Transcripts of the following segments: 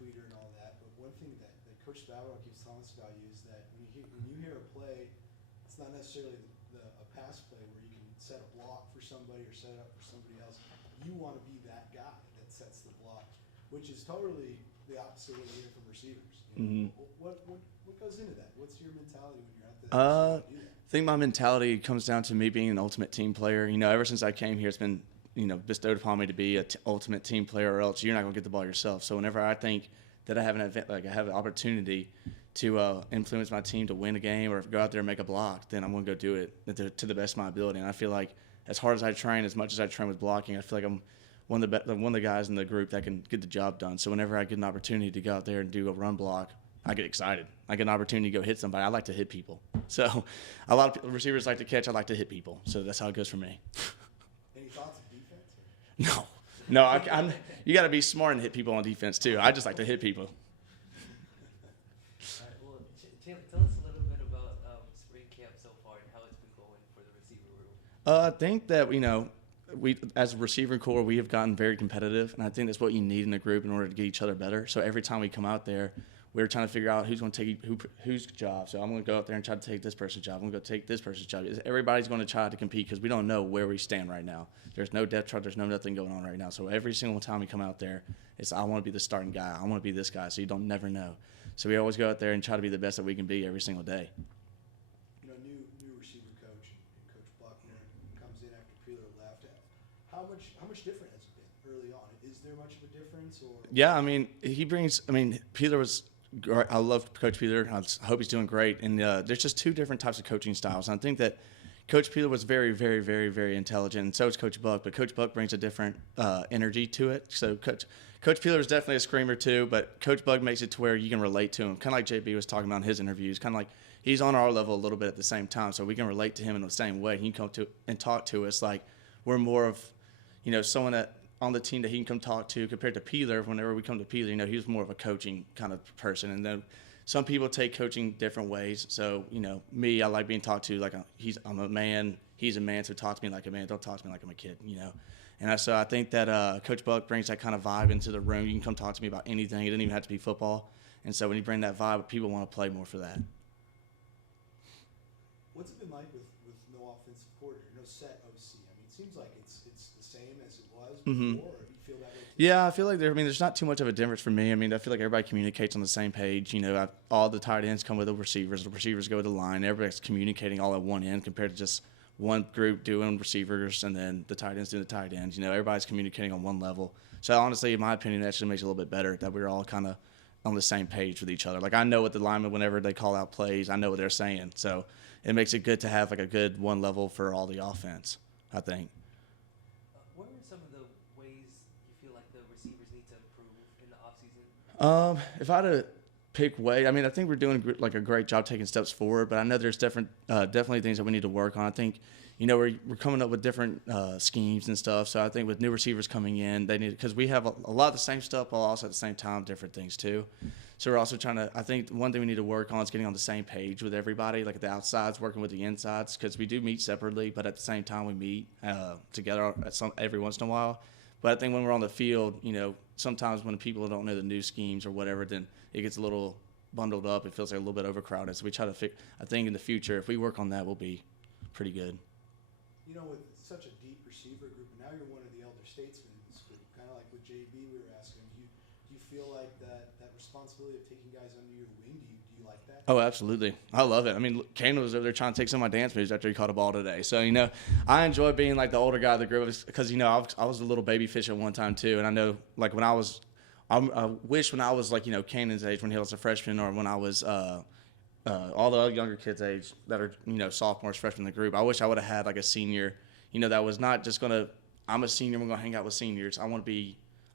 tweeter and all that, but one thing that Coach Stabrow keeps telling us about you is that when you hear a play, it's not necessarily a pass play where you can set a block for somebody or set it up for somebody else. You want to be that guy that sets the block, which is totally the opposite of what you hear from receivers. You know? What goes into that? What's your mentality when you're out there? I think my mentality comes down to me being an ultimate team player. You know, ever since I came here, it's been, you know, bestowed upon me to be an ultimate team player, or else you're not going to get the ball yourself. So whenever I think that I have an event, like I have an opportunity to influence my team to win a game or go out there and make a block, then I'm going to go do it to the best of my ability. And I feel like as hard as I train, as much as I train with blocking, I feel like I'm one of the guys in the group that can get the job done. So whenever I get an opportunity to go out there and do a run block, I get excited. I get an opportunity to go hit somebody. I like to hit people. So a lot of receivers like to catch. I like to hit people. So that's how it goes for me. Any thoughts of defense? No. You got to be smart and hit people on defense too. I just like to hit people. All right, well, Jim, tell us a little bit about spring camp so far and how it's been going for the receiver room. I think that, you know, we as a receiver core, we have gotten very competitive, and I think that's what you need in a group in order to get each other better. So every time we come out there, we're trying to figure out who's going to take whose job. So I'm going to go out there and try to take this person's job. I'm going to go take this person's job. Everybody's going to try to compete because we don't know where we stand right now. There's no depth chart. There's nothing going on right now. So every single time we come out there, it's I want to be the starting guy. I want to be this guy. So you don't never know. So we always go out there and try to be the best that we can be every single day. You know, new receiver coach and Coach Buckner comes in after Peeler left. How much different has it been early on? Is there much of a difference? Or yeah, I mean, Peeler was. I love Coach Peeler. I hope he's doing great. And there's just two different types of coaching styles. And I think that Coach Peeler was very, very, very, very intelligent, and so is Coach Buck. But Coach Buck brings a different energy to it. So Coach Peeler is definitely a screamer too, but Coach Buck makes it to where you can relate to him. Kind of like JB was talking about in his interviews. Kind of like he's on our level a little bit at the same time, so we can relate to him in the same way. He can come to and talk to us like we're more of, you know, someone that on the team that he can come talk to compared to Peeler. Whenever we come to Peeler, you know, he was more of a coaching kind of person. And then some people take coaching different ways. So, you know, me, I like being talked to like I'm a man. He's a man, so talk to me like a man. Don't talk to me like I'm a kid, you know. And so I think that Coach Buck brings that kind of vibe into the room. You can come talk to me about anything. It doesn't even have to be football. And so when you bring that vibe, people want to play more for that. What's it been like with no offensive coordinator, no set OC? I mean, it seems like it's the same as it was before. Or do you feel that way too? Yeah, I feel like there's not too much of a difference for me. I mean, I feel like everybody communicates on the same page. You know, all the tight ends come with the receivers go with the line. Everybody's communicating all at one end compared to just one group doing receivers and then the tight ends doing the tight ends. You know, everybody's communicating on one level. So honestly, in my opinion, that actually makes it a little bit better that we're all kind of on the same page with each other. Like I know what the linemen, whenever they call out plays, I know what they're saying. So it makes it good to have like a good one level for all the offense, I think. What are some of the ways you feel like the receivers need to improve in the offseason? If I had to pick way, I mean, I think we're doing like a great job taking steps forward, but I know there's definitely things that we need to work on. I think, you know, we're coming up with different schemes and stuff. So I think with new receivers coming in, they need, because we have a lot of the same stuff, but also at the same time different things too. So we're also trying to, I think one thing we need to work on is getting on the same page with everybody, like the outsides working with the insides, because we do meet separately, but at the same time we meet together every once in a while. But I think when we're on the field, you know, sometimes when people don't know the new schemes or whatever, then it gets a little bundled up. It feels like a little bit overcrowded. So we try to I think in the future, if we work on that, we'll be pretty good. You know, with such a deep receiver group, and now you're one of the elder statesmen in this group, kind of like with JB we were asking, do you feel like that responsibility of taking guys under your wing, do you like that? Oh, absolutely. I love it. I mean, Kane was over there trying to take some of my dance moves after he caught a ball today. So, you know, I enjoy being like the older guy of the group because, you know, I was a little baby fish at one time too. And I know, like, I wish when I was like, you know, Kanan's age when he was a freshman, or when I was all the younger kids' age that are, you know, sophomores, freshmen in the group, I wish I would have had like a senior, you know, that was not just going to, I'm a senior, we're going to hang out with seniors. I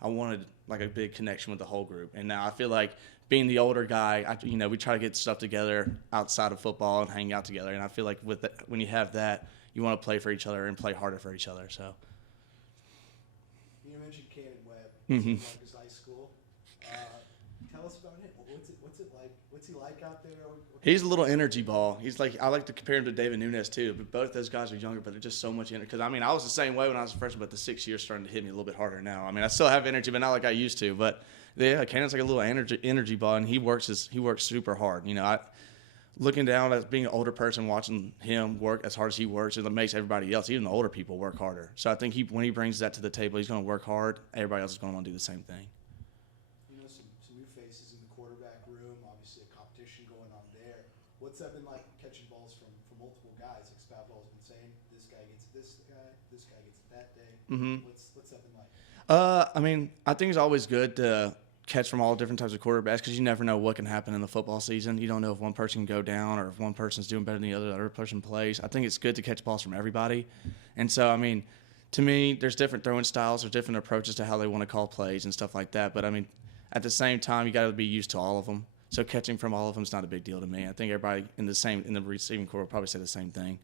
wanted like a big connection with the whole group. And now I feel like being the older guy, you know, we try to get stuff together outside of football and hang out together. And I feel like when you have that, you want to play for each other and play harder for each other. So. You mentioned Kanan Webb, Mm-hmm. Marcus High School. Tell us about him. What's it like? What's he like out there? He's a little energy ball. He's like, I like to compare him to David Nunes too, but both those guys are younger, but they're just so much energy. Because, I mean, I was the same way when I was a freshman, but the 6 years starting to hit me a little bit harder now. I mean, I still have energy, but not like I used to. But, yeah, Cannon's like a little energy ball, and he works super hard. You know, looking down as being an older person, watching him work as hard as he works, it makes everybody else, even the older people, work harder. So I think when he brings that to the table, he's going to work hard. Everybody else is going to want to do the same thing. You know, some new faces in the quarterback room, obviously a competition going on there. What's that been like catching balls from multiple guys? Like Spavital's been saying, this guy gets this guy gets it that day. Mm-hmm. What's that been like? I mean, I think it's always good to catch from all different types of quarterbacks because you never know what can happen in the football season. You don't know if one person can go down or if one person's doing better than the other person plays. I think it's good to catch balls from everybody. And so, I mean, to me, there's different throwing styles, there's different approaches to how they want to call plays and stuff like that. But, I mean, at the same time, you got to be used to all of them. So catching from all of them is not a big deal to me. I think everybody in the receiving corps will probably say the same thing.